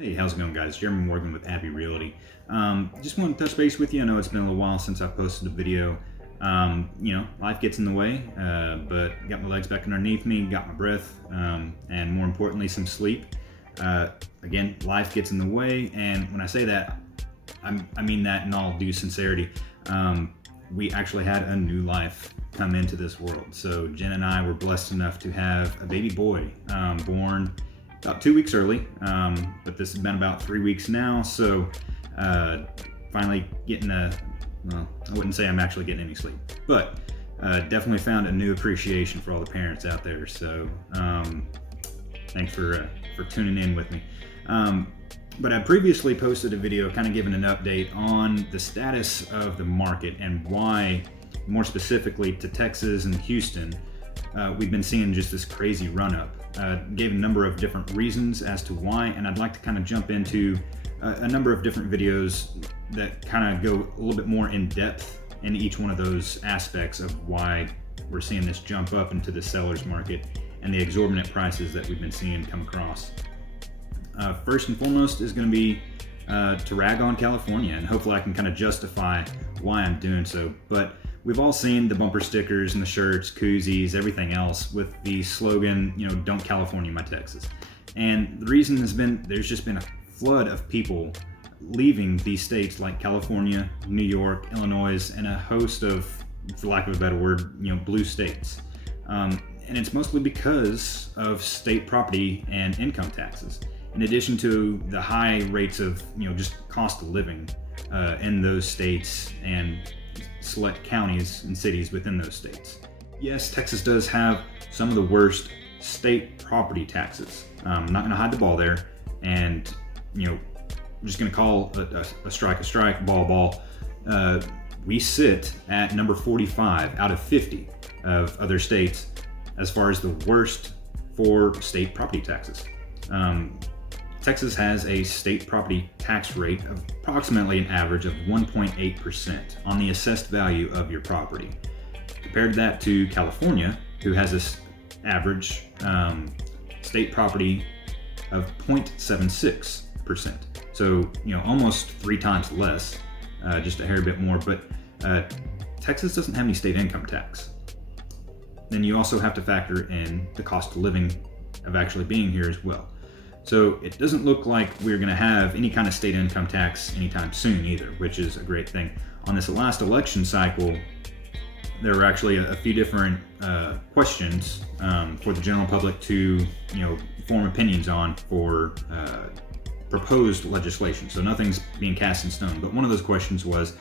Hey, how's it going, guys? Jeremy Morgan with Abbey Realty. Just want to touch base with you. I know it's been a little while since I posted a video. Life gets in the way, but got my legs back underneath me, got my breath, and more importantly, some sleep. Again, life gets in the way, and when I say that, I mean that in all due sincerity. We actually had a new life come into this world. So Jen and I were blessed enough to have a baby boy born about 2 weeks early, but this has been about 3 weeks now. So finally getting well, I wouldn't say I'm actually getting any sleep, but definitely found a new appreciation for all the parents out there. So thanks for tuning in with me. But I previously posted a video kind of giving an update on the status of the market and why, more specifically to Texas and Houston, we've been seeing just this crazy run up. Gave a number of different reasons as to why, and I'd like to kind of jump into a number of different videos that kind of go a little bit more in depth in each one of those aspects of why we're seeing this jump up into the seller's market and the exorbitant prices that we've been seeing come across. First and foremost is going to be to rag on California, and hopefully I can kind of justify why I'm doing so. But we've all seen the bumper stickers and the shirts, koozies, everything else with the slogan, don't California my Texas. And the reason has been there's just been a flood of people leaving these states like California, New York, Illinois, and a host of, for lack of a better word, blue states. And it's mostly because of state property and income taxes, in addition to the high rates of, just cost of living in those states and select counties and cities within those states. Yes, Texas does have some of the worst state property taxes. I'm not going to hide the ball there, and I'm just going to call a strike, ball. We sit at number 45 out of 50 of other states as far as the worst for state property taxes. Texas has a state property tax rate of approximately an average of 1.8% on the assessed value of your property. Compared that to California, who has this average state property of 0.76%. So, almost 3 times less, just a hair bit more. But Texas doesn't have any state income tax. Then you also have to factor in the cost of living of actually being here as well. So it doesn't look like we're going to have any kind of state income tax anytime soon either, which is a great thing. On this last election cycle, there were actually a few different questions for the general public to, form opinions on for proposed legislation. So nothing's being cast in stone. But one of those questions was,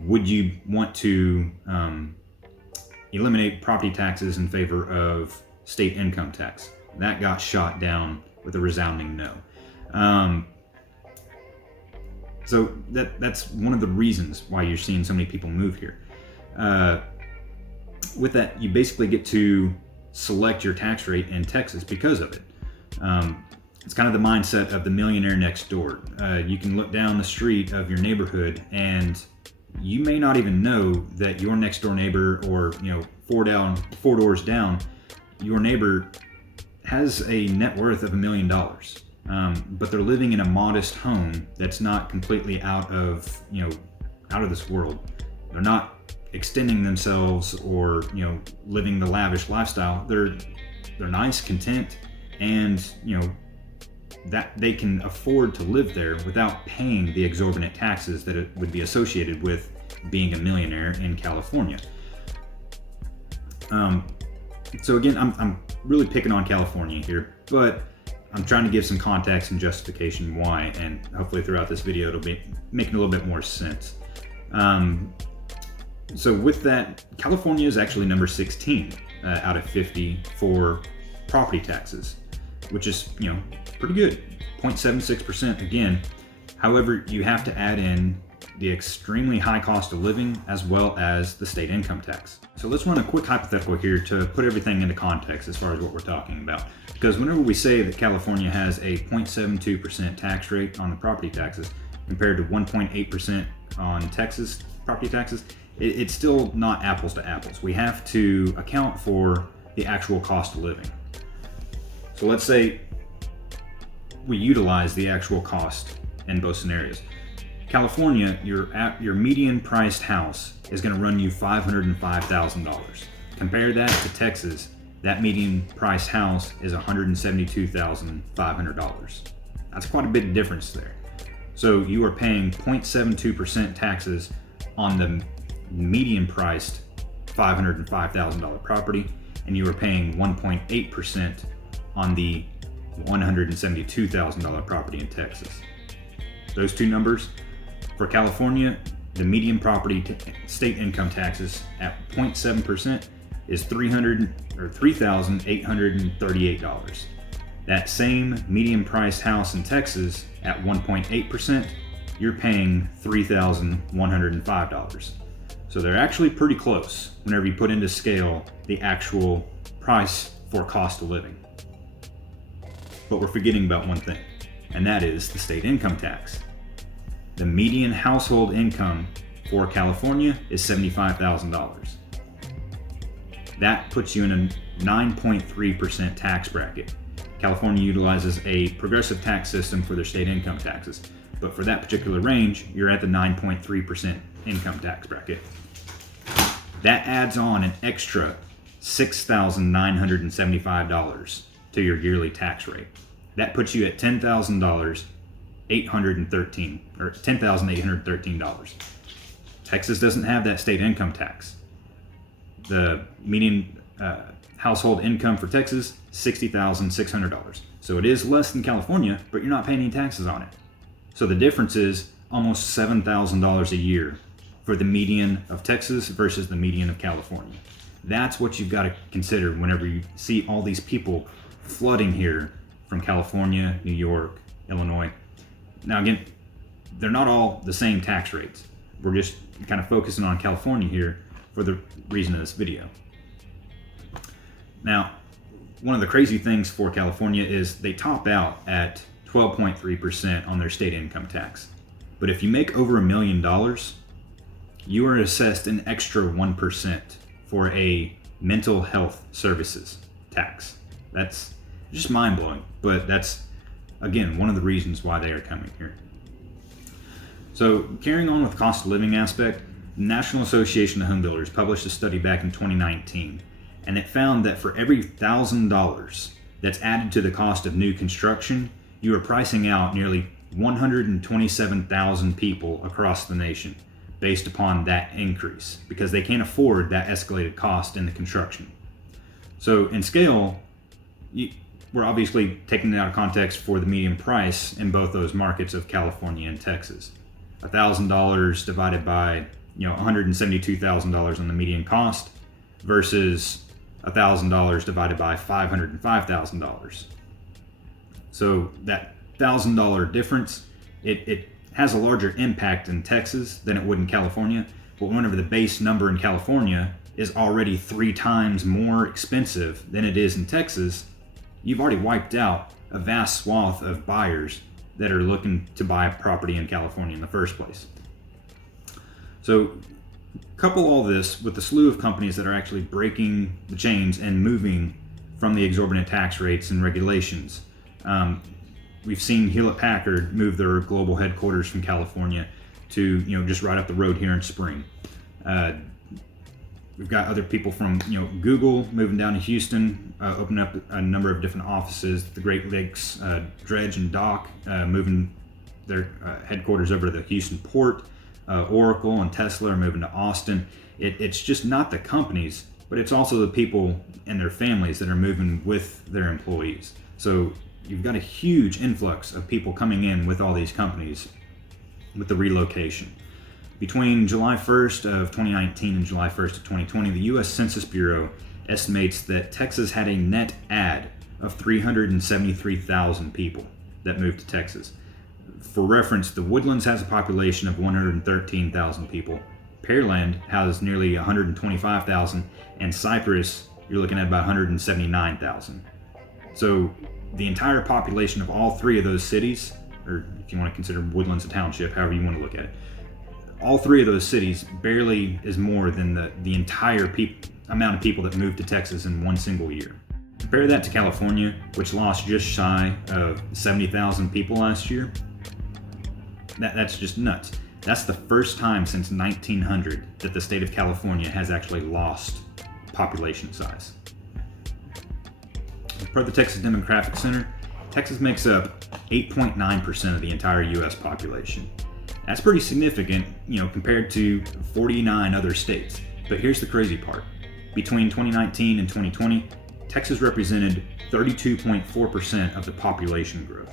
would you want to eliminate property taxes in favor of state income tax? That got shot down with a resounding no. So that's one of the reasons why you're seeing so many people move here. With that, you basically get to select your tax rate in Texas because of it. It's kind of the mindset of the millionaire next door. You can look down the street of your neighborhood and you may not even know that your next door neighbor, or four doors down, your neighbor has a net worth of $1 million, but they're living in a modest home that's not completely out of this world. They're not extending themselves or living the lavish lifestyle. They're nice, content, and that they can afford to live there without paying the exorbitant taxes that it would be associated with being a millionaire in California. So again, I'm really picking on California here, but I'm trying to give some context and justification why, and hopefully throughout this video it'll be making a little bit more sense. So with that, California is actually number 16 out of 50 for property taxes, which is pretty good, 0.76% again. However, you have to add in the extremely high cost of living as well as the state income tax. So let's run a quick hypothetical here to put everything into context as far as what we're talking about. Because whenever we say that California has a 0.72% tax rate on the property taxes compared to 1.8% on Texas property taxes, it's still not apples to apples. We have to account for the actual cost of living. So let's say we utilize the actual cost in both scenarios. California, your median priced house is going to run you $505,000. Compare that to Texas, that median priced house is $172,500. That's quite a big difference there. So you are paying 0.72% taxes on the median priced $505,000 property, and you are paying 1.8% on the $172,000 property in Texas. Those two numbers, for California, the median property state income taxes at 0.7% is $3,838. That same median priced house in Texas at 1.8%, you're paying $3,105. So they're actually pretty close whenever you put into scale the actual price for cost of living. But we're forgetting about one thing, and that is the state income tax. The median household income for California is $75,000. That puts you in a 9.3% tax bracket. California utilizes a progressive tax system for their state income taxes, but for that particular range, you're at the 9.3% income tax bracket. That adds on an extra $6,975 to your yearly tax rate. That puts you at $10,813. Texas doesn't have that state income tax. The median household income for Texas, $60,600. So it is less than California, but you're not paying any taxes on it. So the difference is almost $7,000 a year for the median of Texas versus the median of California. That's what you've got to consider whenever you see all these people flooding here from California, New York, Illinois. Now again, they're not all the same tax rates. We're just kind of focusing on California here for the reason of this video. Now, one of the crazy things for California is they top out at 12.3% on their state income tax. But if you make over $1 million, you are assessed an extra 1% for a mental health services tax. That's just mind-blowing, but that's, again, one of the reasons why they are coming here. So carrying on with the cost of living aspect, the National Association of Home Builders published a study back in 2019, and it found that for every $1,000 that's added to the cost of new construction, you are pricing out nearly 127,000 people across the nation based upon that increase, because they can't afford that escalated cost in the construction. So in scale, we're obviously taking it out of context for the median price in both those markets of California and Texas. $1,000 divided by $172,000 on the median cost versus $1,000 divided by $505,000. So that $1,000 difference, it has a larger impact in Texas than it would in California. But whenever the base number in California is already 3 times more expensive than it is in Texas, you've already wiped out a vast swath of buyers that are looking to buy property in California in the first place. So couple all this with the slew of companies that are actually breaking the chains and moving from the exorbitant tax rates and regulations. We've seen Hewlett-Packard move their global headquarters from California to just right up the road here in Spring. We've got other people from Google moving down to Houston, opening up a number of different offices. The Great Lakes Dredge and Dock moving their headquarters over to the Houston port. Oracle and Tesla are moving to Austin. It's just not the companies, but it's also the people and their families that are moving with their employees. So you've got a huge influx of people coming in with all these companies with the relocation. Between July 1st of 2019 and July 1st of 2020, the U.S. Census Bureau estimates that Texas had a net add of 373,000 people that moved to Texas. For reference, the Woodlands has a population of 113,000 people. Pearland has nearly 125,000, and Cypress, you're looking at about 179,000. So the entire population of all 3 of those cities, or if you want to consider Woodlands a township, however you want to look at it, all 3 of those cities barely is more than the entire amount of people that moved to Texas in one single year. Compare that to California, which lost just shy of 70,000 people last year. That's just nuts. That's the first time since 1900 that the state of California has actually lost population size. Per the Texas Demographic Center, Texas makes up 8.9% of the entire U.S. population. That's pretty significant, compared to 49 other states. But here's the crazy part. Between 2019 and 2020, Texas represented 32.4% of the population growth.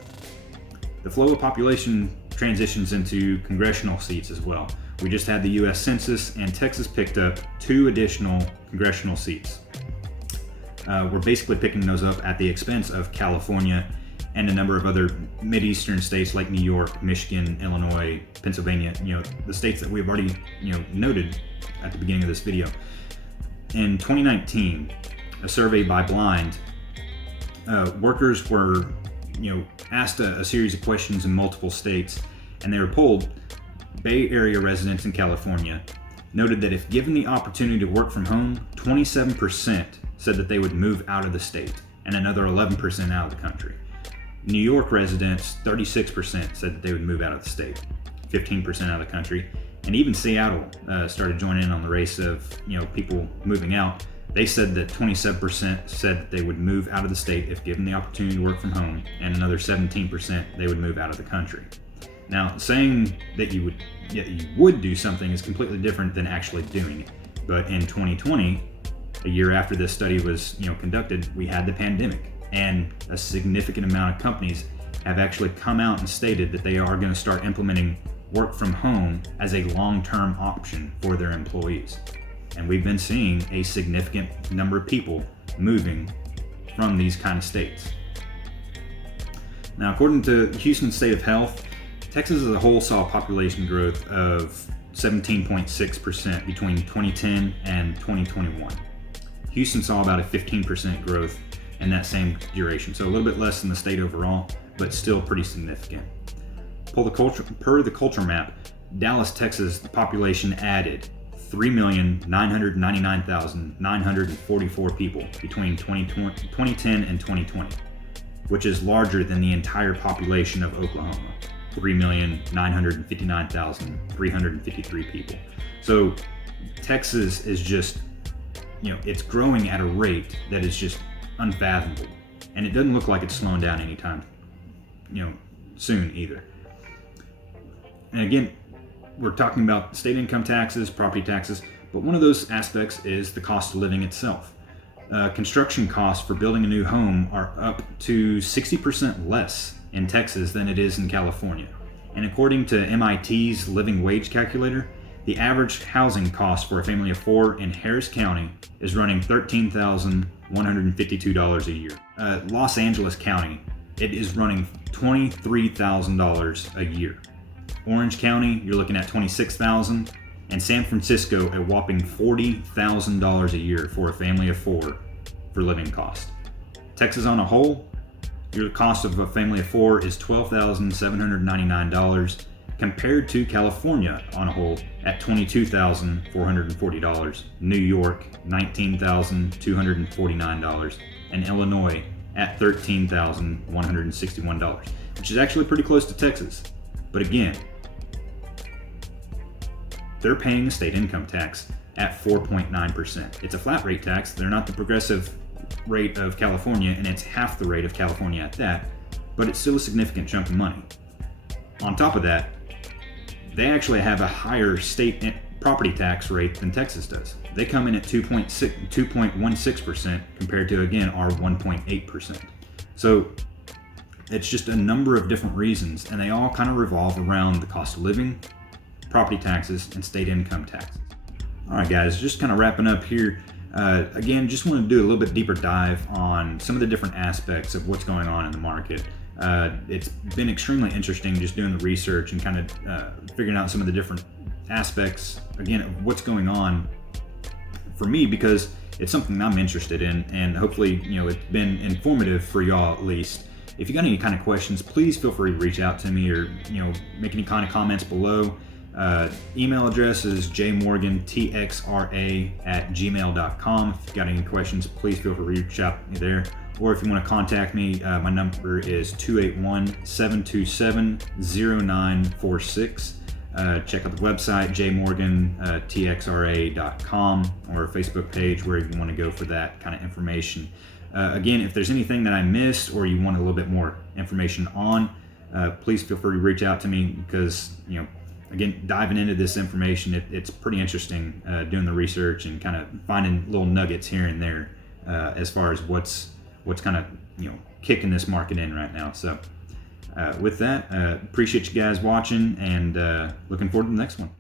The flow of population transitions into congressional seats as well. We just had the U.S. Census, and Texas picked up 2 additional congressional seats. We're basically picking those up at the expense of California and a number of other Mideastern states like New York, Michigan, Illinois, Pennsylvania, the states that we've already, noted at the beginning of this video. In 2019, a survey by Blind, workers were, asked a series of questions in multiple states, and they were polled. Bay Area residents in California noted that if given the opportunity to work from home, 27% said that they would move out of the state, and another 11% out of the country. New York residents, 36% said that they would move out of the state, 15% out of the country, and even Seattle started joining in on the race of people moving out. They said that 27% said that they would move out of the state if given the opportunity to work from home, and another 17% they would move out of the country. Now, saying that you would do something is completely different than actually doing it. But in 2020, a year after this study was conducted, we had the pandemic, and a significant amount of companies have actually come out and stated that they are going to start implementing work from home as a long-term option for their employees. And we've been seeing a significant number of people moving from these kind of states. Now, according to Houston State of Health, Texas as a whole saw a population growth of 17.6% between 2010 and 2021. Houston saw about a 15% growth in that same duration, so a little bit less than the state overall, but still pretty significant. Per the culture map, Dallas, Texas, the population added 3,999,944 people between 2010 and 2020, which is larger than the entire population of Oklahoma, 3,959,353 people. So Texas is just, it's growing at a rate that is just unfathomable, and it doesn't look like it's slowing down anytime, soon either. And again, we're talking about state income taxes, property taxes, but one of those aspects is the cost of living itself. Construction costs for building a new home are up to 60% less in Texas than it is in California. And according to MIT's living wage calculator, the average housing cost for a family of 4 in Harris County is running $13,152 a year. Los Angeles County, it is running $23,000 a year. Orange County, you're looking at $26,000, and San Francisco, a whopping $40,000 a year for a family of 4 for living costs. Texas on a whole, your cost of a family of 4 is $12,799, compared to California on a whole at $22,440, New York $19,249, and Illinois at $13,161, which is actually pretty close to Texas. But again, they're paying a state income tax at 4.9%. It's a flat rate tax. They're not the progressive rate of California, and it's half the rate of California at that, but it's still a significant chunk of money. On top of that, they actually have a higher state property tax rate than Texas does. They come in at 2.16% compared to, again, our 1.8%. So it's just a number of different reasons, and they all kind of revolve around the cost of living, property taxes, and state income taxes. All right, guys, just kind of wrapping up here. Again, just want to do a little bit deeper dive on some of the different aspects of what's going on in the market. It's been extremely interesting just doing the research and kind of figuring out some of the different aspects, again, of what's going on for me, because it's something I'm interested in, and hopefully, it's been informative for y'all at least. If you got any kind of questions, please feel free to reach out to me, or make any kind of comments below. Email address is jmorgantxra@gmail.com. If you got any questions, please feel free to reach out to me there. or if you want to contact me, my number is 281-727-0946. Check out the website, jmorgantxra.com, or a Facebook page where you want to go for that kind of information. Again, if there's anything that I missed or you want a little bit more information on, please feel free to reach out to me, because, again, diving into this information, it's pretty interesting doing the research and kind of finding little nuggets here and there as far as what's kind of kicking this market in right now. So with that, appreciate you guys watching, and looking forward to the next one.